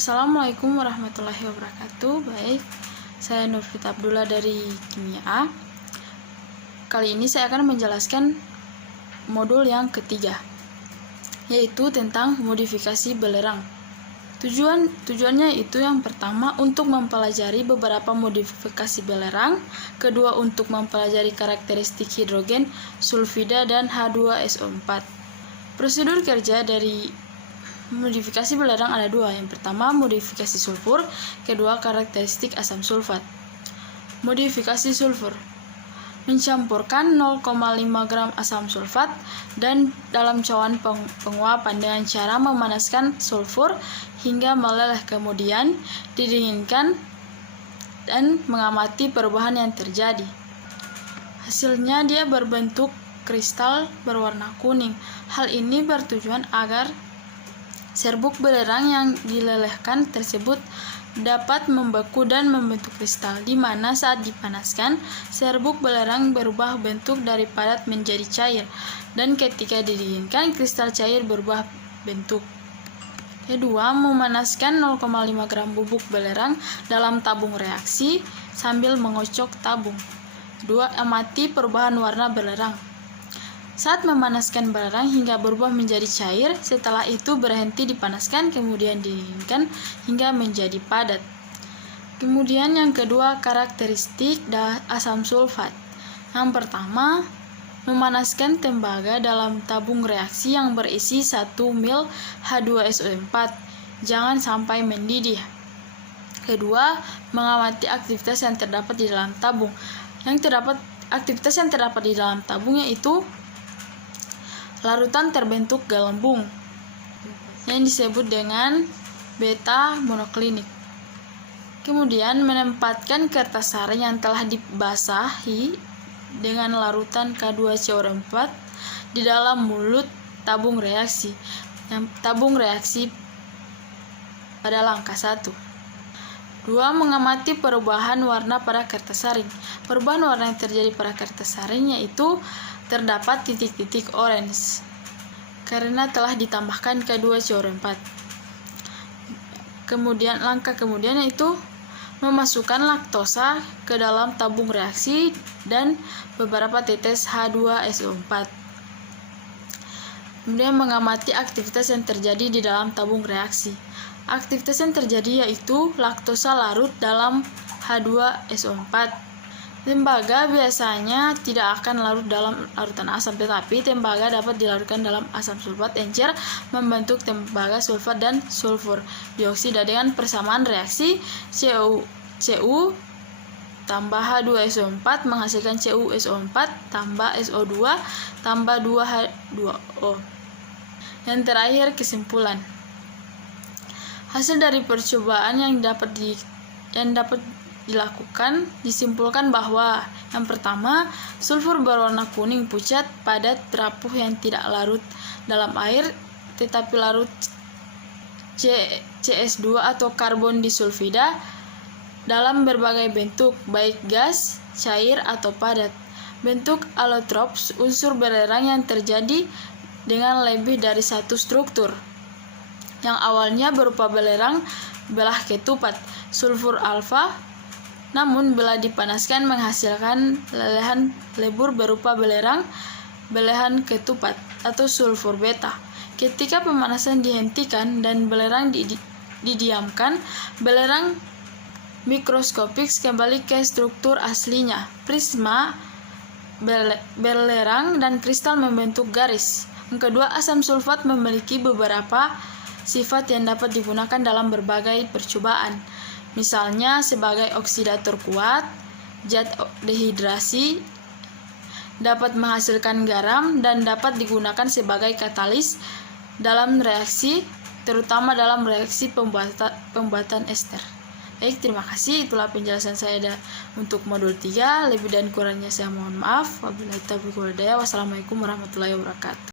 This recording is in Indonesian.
Assalamualaikum warahmatullahi wabarakatuh. Baik, saya Nurfita Abdullah dari Kimia A. Kali ini saya akan menjelaskan modul yang ketiga, yaitu tentang modifikasi belerang. Tujuannya itu yang pertama untuk mempelajari beberapa modifikasi belerang, kedua untuk mempelajari karakteristik hidrogen, sulfida, dan H2SO4. Prosedur kerja dari modifikasi belerang ada dua. Yang pertama, modifikasi sulfur. Kedua, karakteristik asam sulfat. Modifikasi sulfur mencampurkan 0,5 gram asam sulfat dan dalam cawan penguapan dengan cara memanaskan sulfur hingga meleleh, kemudian didinginkan dan mengamati perubahan yang terjadi. Hasilnya dia berbentuk kristal berwarna kuning. Hal ini bertujuan agar serbuk belerang yang dilelehkan tersebut dapat membeku dan membentuk kristal, di mana saat dipanaskan, serbuk belerang berubah bentuk dari padat menjadi cair, dan ketika didinginkan, kristal cair berubah bentuk. Kedua, memanaskan 0,5 gram bubuk belerang dalam tabung reaksi sambil mengocok tabung. Kedua, amati perubahan warna belerang. Saat memanaskan belerang hingga berubah menjadi cair, setelah itu berhenti dipanaskan, kemudian didinginkan hingga menjadi padat. Kemudian yang kedua, karakteristik asam sulfat. Yang pertama, memanaskan tembaga dalam tabung reaksi yang berisi 1 mil H2SO4. Jangan sampai mendidih. Kedua, mengamati aktivitas yang terdapat di dalam tabung. Aktivitas yang terdapat di dalam tabung yaitu larutan terbentuk gelembung yang disebut dengan beta monoklinik. Kemudian menempatkan kertas saring yang telah dibasahi dengan larutan K2CO4 di dalam mulut tabung reaksi. Tabung reaksi pada langkah 1. 2. Mengamati perubahan warna pada kertas saring. Perubahan warna yang terjadi pada kertas saring yaitu terdapat titik-titik orange karena telah ditambahkan K2CO4. Kemudian langkah kemudian yaitu memasukkan laktosa ke dalam tabung reaksi dan beberapa tetes H2SO4. Kemudian mengamati aktivitas yang terjadi di dalam tabung reaksi. Aktivitas yang terjadi yaitu laktosa larut dalam H2SO4. Tembaga biasanya tidak akan larut dalam larutan asam, tetapi tembaga dapat dilarutkan dalam asam sulfat encer membentuk tembaga sulfat dan sulfur dioksida dengan persamaan reaksi Cu tambah H2SO4 menghasilkan CuSO4 tambah SO2 tambah 2H2O. Yang terakhir, kesimpulan. Hasil dari percobaan yang dapat dilakukan disimpulkan bahwa yang pertama, sulfur berwarna kuning pucat, padat, rapuh yang tidak larut dalam air tetapi larut CS2 atau karbon disulfida dalam berbagai bentuk, baik gas, cair, atau padat. Bentuk alotrop, unsur belerang yang terjadi dengan lebih dari satu struktur, yang awalnya berupa belerang belah ketupat, sulfur alfa, namun bila dipanaskan menghasilkan lelehan lebur berupa belahan ketupat atau sulfur beta. Ketika pemanasan dihentikan dan belerang didiamkan, belerang mikroskopik kembali ke struktur aslinya. Prisma belerang dan kristal membentuk garis. Yang kedua, asam sulfat memiliki beberapa sifat yang dapat digunakan dalam berbagai percobaan. Misalnya sebagai oksidator kuat, zat dehidrasi, dapat menghasilkan garam, dan dapat digunakan sebagai katalis dalam reaksi, terutama dalam reaksi pembuatan ester. Baik, terima kasih. Itulah penjelasan saya untuk modul 3. Lebih dan kurangnya saya mohon maaf. Wabillahi taufiq wal hidayah. Wassalamualaikum warahmatullahi wabarakatuh.